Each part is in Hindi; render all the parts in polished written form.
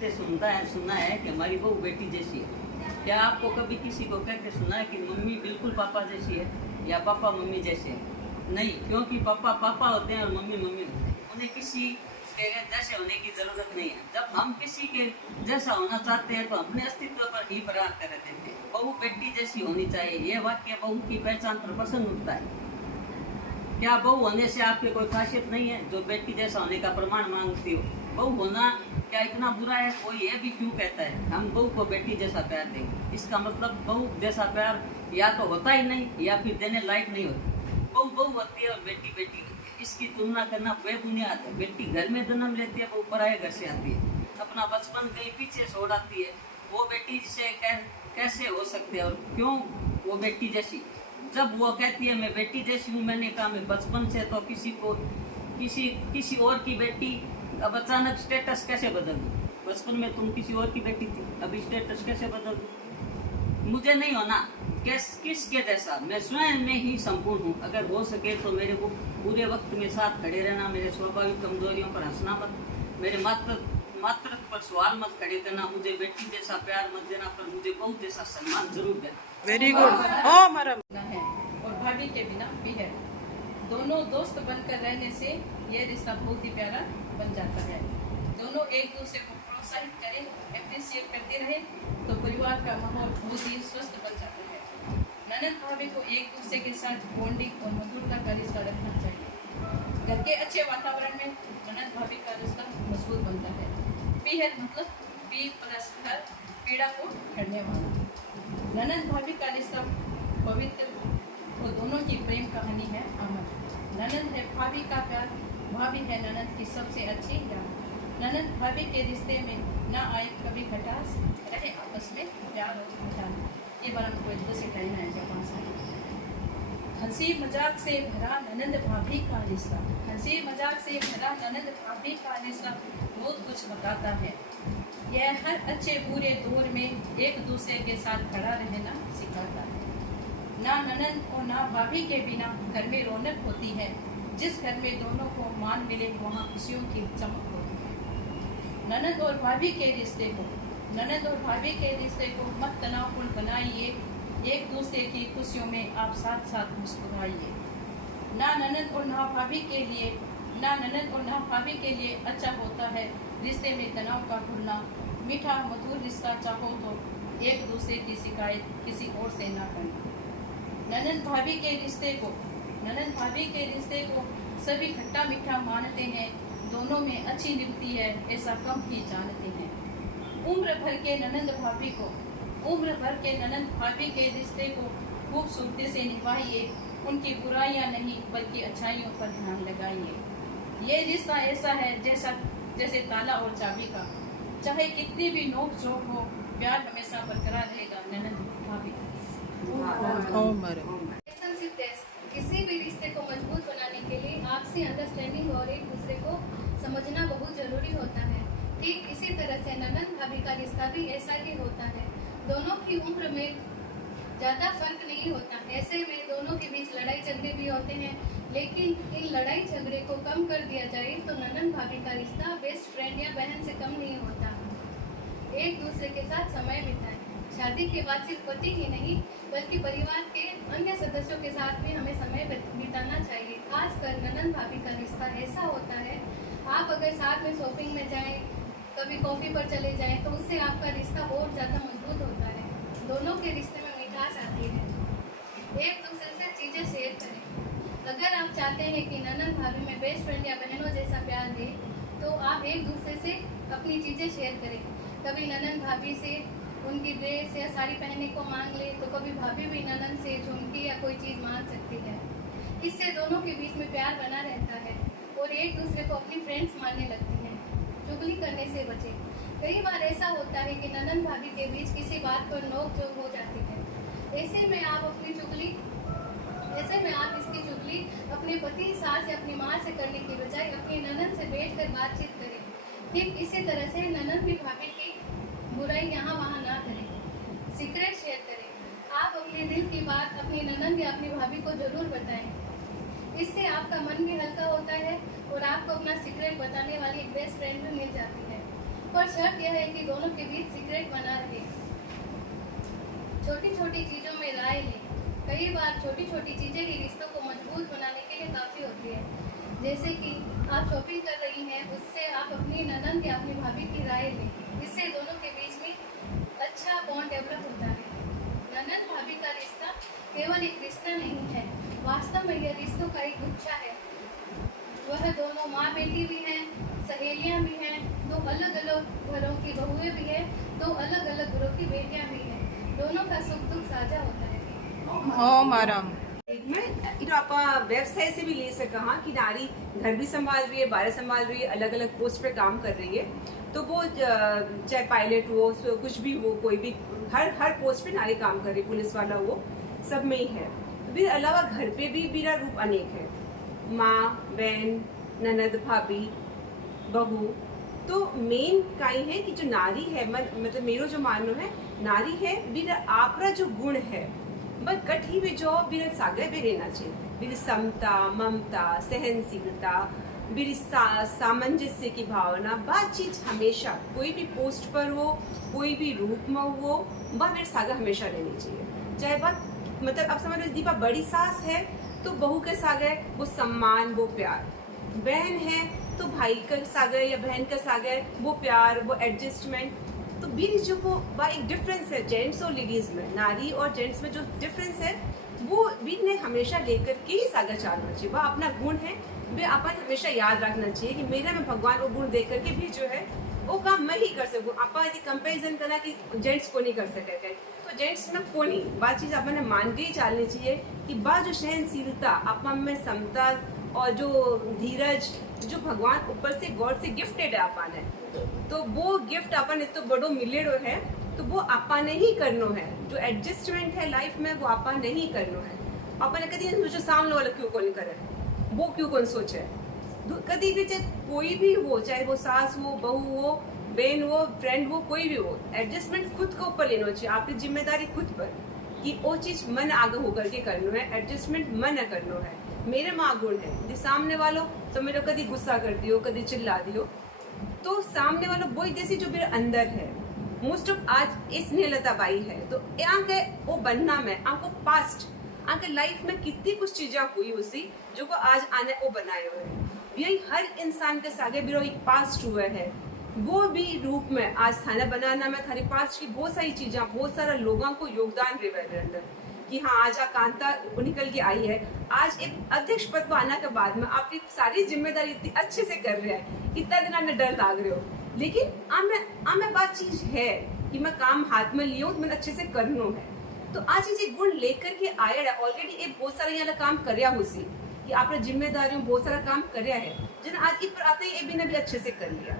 कहते सुना है कि हमारी बहू बेटी जैसी है। क्या आपको कभी किसी को कहते सुना है कि मम्मी बिल्कुल पापा जैसी है या पापा मम्मी जैसे है? नहीं, क्योंकि पापा पापा होते हैं और मम्मी मम्मी होते हैं। उन्हें किसी के जैसे होने की जरूरत नहीं है। जब हम किसी के जैसा होना चाहते हैं तो अपने अस्तित्व पर ही प्रहार कर देते हैं। बहू बेटी जैसी होनी चाहिए, ये वाक्य बहू की पहचान पर प्रसन्न उठता है। क्या बहू होने से आपके कोई खासियत नहीं है जो बेटी जैसा होने का प्रमाण मांगती हो? बहू होना क्या इतना बुरा है? कोई ये भी क्यों कहता है हम बहू को बेटी जैसा प्यार देंगे? इसका मतलब बहू जैसा प्यार या तो होता ही नहीं या फिर देने लायक नहीं होती। बहू बहू होती है और बेटी बेटी होती है। इसकी तुलना करना बेबुनियाद है। बेटी घर में जन्म लेती है, बहू पराये घर से आती है, अपना बचपन कहीं पीछे छोड़ आती है। वो बेटी से कैसे हो सकते हैं और क्यों वो बेटी जैसी? जब वो कहती है मैं बेटी जैसी हूँ, मैंने कहा मैं बचपन से तो किसी और की बेटी, अब अचानक स्टेटस कैसे बदल दूँ? बचपन में तुम किसी और की बेटी थी, अभी स्टेटस कैसे बदल दूँ? मुझे नहीं होना किसके जैसा, मैं स्वयं में ही संपूर्ण हूँ। अगर हो सके तो मेरे को पूरे वक्त में साथ खड़े रहना, मेरे स्वाभाविक कमजोरियों पर हंसना मत, मेरे मातृत्व पर सवाल मत खड़े करना, मुझे बेटी जैसा प्यार मत देना, पर मुझे बहू जैसा सम्मान जरूर देना। Very good. है और भाभी के बिना भी है। दोनों दोस्त बनकर रहने से यह रिश्ता बहुत ही प्यारा बन जाता है। दोनों एक दूसरे को प्रोत्साहित करें, अप्रिशिएट करते रहे तो परिवार का माहौल बहुत ही स्वस्थ बन जाता है। ननद भाभी को एक दूसरे के साथ बॉन्डिंग और मधुरता का रिश्ता रखना चाहिए। घर के अच्छे वातावरण में ननद भाभी का रिश्ता मजबूत बनता है। पी है मतलब पी प्लस हर, पीड़ा को हरने वाला। ननद भाभी का रिश्ता पवित्र और दोनों की प्रेम कहानी है अमर। ननद है भाभी का प्यार, भाभी है ननद की सबसे अच्छी याद। ननद भाभी के रिश्ते में ना आए कभी खटास, रहे आपस में प्यार और मिठास। ये बार हमको एक दो से कहना है जब हंसी मजाक से भरा ननद भाभी का रिश्ता। हंसी मजाक से भरा ननद भाभी का रिश्ता बहुत कुछ बताता है। यह हर अच्छे बुरे दौर में एक दूसरे के साथ खड़ा रहना सिखाता है। ना ननद और ना भाभी के बिना घर में रौनक होती है। जिस घर में दोनों को मान मिले वहाँ खुशियों की चमक होती है। ननद और भाभी के रिश्ते को मत तनावपूर्ण बनाइए। एक दूसरे की खुशियों में आप साथ साथ मुस्कुराइए। ना ननद और ना भाभी के लिए अच्छा होता है रिश्ते में तनाव का भूलना। मीठा मधुर रिश्ता चाहो तो एक दूसरे की शिकायत किसी और से ना करना। ननद भाभी के रिश्ते को सभी खट्टा मीठा मानते हैं। दोनों में अच्छी निभती है ऐसा कम ही जानते हैं। उम्र भर के ननद भाभी के रिश्ते को खूबसूरती से निभाइए। उनकी बुराइयां नहीं बल्कि अच्छाइयों पर ध्यान लगाइए। ये रिश्ता ऐसा है जैसे ताला और चाबी का, चाहे कितनी भी नोक झोंक हो, प्यार हमेशा बरकरार रहेगा। ननद भाभी। किसी भी रिश्ते को मजबूत बनाने के लिए आपसी अंडरस्टैंडिंग और एक दूसरे को समझना बहुत जरूरी होता है। ठीक इसी तरह से ननद भाभी का रिश्ता भी ऐसा ही होता है। दोनों की उम्र में ज़्यादा फर्क नहीं होता। ऐसे में दोनों के बीच लड़ाई झगड़े भी होते हैं, लेकिन इन लड़ाई झगड़े को कम कर दिया जाए तो ननद भाभी का रिश्ता बेस्ट फ्रेंड या बहन से कम नहीं होता। एक दूसरे के साथ समय बिताएं। शादी के बाद सिर्फ पति ही नहीं बल्कि परिवार के अन्य सदस्यों के साथ भी हमें समय बिताना चाहिए। खासकर ननद भाभी का रिश्ता ऐसा होता है, आप अगर साथ में शॉपिंग में जाएं, कभी कॉफी पर चले जाएं तो उससे आपका रिश्ता और ज़्यादा मजबूत होता है। दोनों के रिश्ते में मिठास आती है। एक दूसरे से चीज़ें शेयर करें। अगर आप चाहते हैं कि ननद भाभी में बेस्ट फ्रेंड या बहनों जैसा प्यार दे तो आप एक दूसरे से अपनी चीज़ें शेयर करें। कभी ननद भाभी से उनकी ड्रेस या साड़ी पहनने को मांग ले तो कभी भाभी भी ननद से झुमकी या कोई चीज़ मांग सकती है। इससे दोनों के बीच में प्यार बना रहता है और एक दूसरे को अपनी फ्रेंड्स मानने लगती हैं। चुगली करने से बचें। कई बार ऐसा होता है कि ननद भाभी के बीच किसी बात पर नोक-झोंक हो जाती है। ऐसे में आप इसकी चुगली अपने पति, सास या अपनी माँ से करने की बजाय अपनी ननद से बैठकर बातचीत करें। ठीक इसी तरह से ननद भी भाभी की बुराई यहाँ वहाँ ना करें। सीक्रेट शेयर करें। आप अपने दिल की बात अपनी ननद या अपनी भाभी को जरूर बताएं। इससे आपका मन भी हल्का होता है और आपको अपना सीक्रेट बताने वाली एक बेस्ट फ्रेंड भी मिल जाती है। पर शर्त यह है कि दोनों के बीच सीक्रेट बना रहे। छोटी छोटी चीजों में राय लें। कई बार छोटी छोटी चीजें ही रिश्तों को मजबूत बनाने के लिए काफी होती है। जैसे कि आप शॉपिंग कर रही हैं, उससे आप अपनी ननद या अपनी भाभी की राय लें। इससे दोनों के बीच में अच्छा बॉन्ड डेवलप होता है। ननद भाभी का रिश्ता केवल एक रिश्ता नहीं है, वास्तव में यह रिश्तों का एक गुच्छा है। वह दोनों माँ बेटी भी हैं, सहेलियाँ भी हैं, दो अलग अलग घरों की बहुएं भी हैं, दो अलग अलग घरों की बेटियाँ भी हैं। दोनों का सुख दुख साझा होता है। ಇದು ಅಪ್ಪ व्यवसाय से भी ले सका हाँ कि नारी घर भी संभाल रही है, बाहर संभाल रही है, अलग अलग पोस्ट पे काम कर रही है। तो वो चाहे पायलट हो, कुछ भी हो, कोई भी हर पोस्ट पे नारी काम कर रही है, पुलिस वाला हो, सब में ही है। फिर अलावा घर पे भी मेरा रूप अनेक है, माँ, बहन, ननद, भाभी, बहू। तो मेन काई है कि जो नारी है, मतलब मेरो जो मानो है, नारी है बिना आपरा जो गुण है बस कठी भी जो बिना सागे भी रहना चाहिए। बिना समता, ममता, सहनशीलता, बिना सामंजस्य की भावना, बातचीत हमेशा कोई भी पोस्ट पर हो, कोई भी रूप में हो, वह मेरे सागे हमेशा रहनी चाहिए। चाहे बात मतलब आप समझ लो दीपा बड़ी सास है तो बहू के सागे वो सम्मान, वो प्यार, बहन है तो भाई का सागे या बहन का सागे वो प्यार, वो एडजस्टमेंट। तो बीच जो वो एक डिफरेंस है जेंट्स और लेडीज में, नारी और जेंट्स में जो डिफरेंस है वो बीच ने हमेशा लेकर के ही सागा चलना चाहिए। वह अपना गुण है, वे अपन हमेशा याद रखना चाहिए कि मेरे में भगवान वो गुण दे करके भी जो है वो काम मैं ही कर सकूँ। आप यदि कंपेरिजन करना कि जेंट्स को नहीं कर सके तो जेंट्स में को नहीं, बात चीज अपन मान के ही चलनी चाहिए कि बा जो सहनशीलता, अपन में समता और जो धीरज जो भगवान ऊपर से गॉड से गिफ्टेड है अपन है, तो वो गिफ्ट अपन इतना बड़ो मिलेडो है तो वो अपन ने ही करनो है। जो एडजस्टमेंट है लाइफ में वो अपन ने ही करनो है। अपन ने कभी सोचो सामने वाला क्यों कौन करे, वो क्यों कौन सोचे। कभी भी चाहे कोई भी हो, चाहे वो सास हो, बहू हो, बहन हो, फ्रेंड हो, कोई भी हो, एडजस्टमेंट खुद के ऊपर लेना चाहिए। आपकी जिम्मेदारी खुद पर कि वो चीज मन आगे होकर के करनो है, एडजस्टमेंट मन करनो है। मेरे माँ गुण है यदि सामने वालों तो मेरे कभी गुस्सा कर दियो, कभी चिल्ला दियो, तो सामने वालों वही जैसी जो मेरे अंदर है। मोस्ट ऑफ आज इस स्नेहलता बाई है तो आंके वो बनना में आंको पास्ट आंके लाइफ में कितनी कुछ चीजें हुई उसी जो को आज आने वो बनाए हुए हैं। यही हर इंसान के सागे भी एक पास्ट हुआ है, वो भी रूप में आज थाना बनाना में थारी पास्ट की बहुत सारी चीजें, बहुत सारा लोगों को योगदान रहे अंदर कि हाँ आज कांता निकल के आई है। आज एक अध्यक्ष पद पर आने के बाद में आपकी सारी जिम्मेदारी इतनी अच्छे से कर रहे हैं, इतना दिन आपने डर लाग रहे हो, लेकिन आमे बात चीज है कि मैं काम हाथ में लियो तो मैंने अच्छे से करनो है। तो आज ये गुण लेकर के आया है, ऑलरेडी एक बहुत सारा यहाँ काम करया हुई कि आपने जिम्मेदारियों बहुत सारा काम करया है जिन आज पर आते ही भी ने भी अच्छे से कर लिया।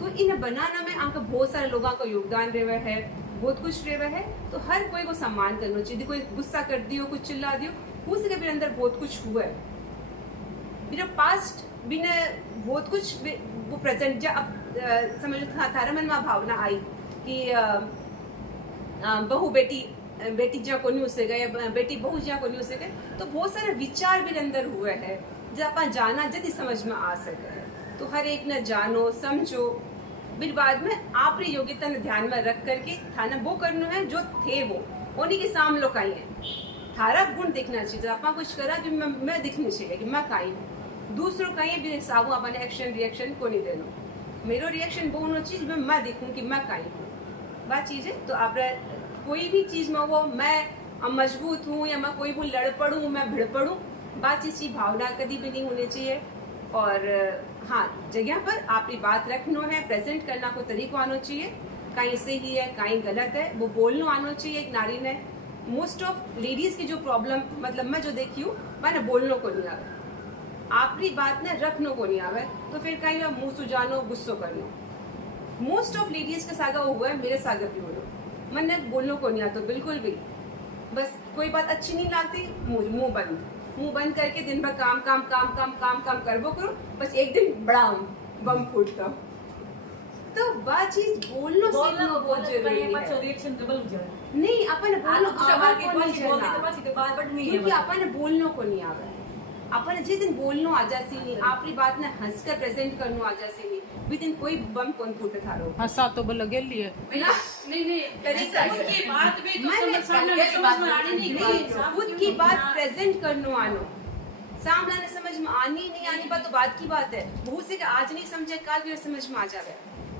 तो इन्हें बनाना में आपका बहुत सारे लोगों का योगदान रहा है, बहुत कुछ रहा है। तो हर कोई को सम्मान करना चाहिए। कोई गुस्सा कर दियो, कुछ चिल्ला दियो, उसके भी अंदर बहुत कुछ हुआ है। मेरा पास्ट भी ने बहुत कुछ वो प्रेजेंट जब अब समझ थारा मन में भावना आई कि बहू बेटी जा को नहीं उसे गए, बेटी बहू जा को नहीं उसे गए, तो बहुत सारे विचार भी अंदर हुए हैं जब अपन जाना जल्दी समझ में आ सके। तो हर एक ने जानो समझो, फिर बाद में आप योग्यता ने ध्यान में रख करके थाना वो करना है जो थे वो उन्हीं के सामने लोग आई है। थारा गुण दिखना चाहिए, आप कुछ करा भी मैं दिखनी चाहिए कि मैं काई हूँ। दूसरों का ये भी साबू अपने एक्शन रिएक्शन को नहीं देना, मेरो रिएक्शन वो होना चाहिए मैं दिखूँ कि मैं काई हूँ। वह चीज़ है तो आप कोई भी चीज़ में वो मैं मजबूत हूँ या मैं कोई भी लड़ पड़ूँ, मैं भिड़ पड़ूँ, बात चीज़ की भावना कभी भी नहीं होनी चाहिए। और हाँ, जगह पर आपकी बात रखना है, प्रेजेंट करना को तरीका आना चाहिए, कहीं सही है कहीं गलत है वो बोलना आना चाहिए। एक नारी ने मोस्ट ऑफ लेडीज की जो प्रॉब्लम मतलब मैं जो देखी हूँ मैंने बोलने को नहीं आवे, आपकी बात ने रखने को नहीं आवे, तो फिर कहीं मुंह सुजानो गुस्सो करनो। मोस्ट ऑफ लेडीज के सागा हुआ है, मेरे सागा भी बोलो मैंने बोलने को नहीं आता बिल्कुल भी। बस कोई बात अच्छी नहीं लगती मुंह बंद करके दिन भर काम काम काम काम काम काम करबो करो, बस एक दिन बड़ा बम फूटता। तो बात चीज बोलनो सीखनो बहुत जरूरी है। नहीं अपन बोलनो क्योंकि अपन बोलनो को नहीं आवे। अपन जिस दिन बोलनो आ जासी नहीं, आपकी बात ने हंसकर प्रेजेंट करनो आ जासी नहीं, विदिन कोई बम कौन फूटे थारो हसा तो बोल गेली है नहीं तरीका है। उसकी बात भी तो मैंने समझ में आनी नहीं खुद की बात प्रेजेंट करनो आनो सामने ने समझ में आनी नहीं आनी बात तो बात की बात है। बहुत से आज नहीं समझे कल भी समझ में आ जावे।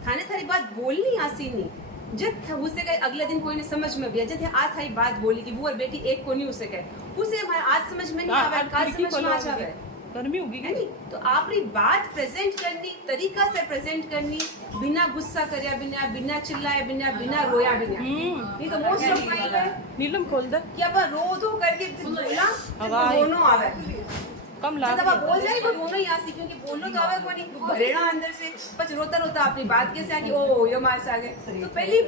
थाने थारी बात बोलनी आसी नहीं जब उसे कहे अगले दिन कोई ने समझ में भी जब आज थारी बात बोली कि वो और बेटी एक को नहीं उसे कहे उसे आज समझ में नहीं आवे कल समझ में आ जावे। गर्मी होगी है नहीं तो आपरी बात प्रेजेंट करनी तरीका से प्रेजेंट करनी बिना गुस्सा करया बिना बिना चिल्लाए बिना रोया बिना नहीं तो मोस्ट ऑफ टाइम है नीलम खोल दे कि अब रो दो करके बोला हवाई। दोनों आवे कम जब लाग आप बोल जाए दोनों ही आसी क्योंकि बोलो तो आवे कोनी भरेड़ा अंदर से बस रोता रोता अपनी बात कैसे आ गई ओ यो मार से आ गए तो पहली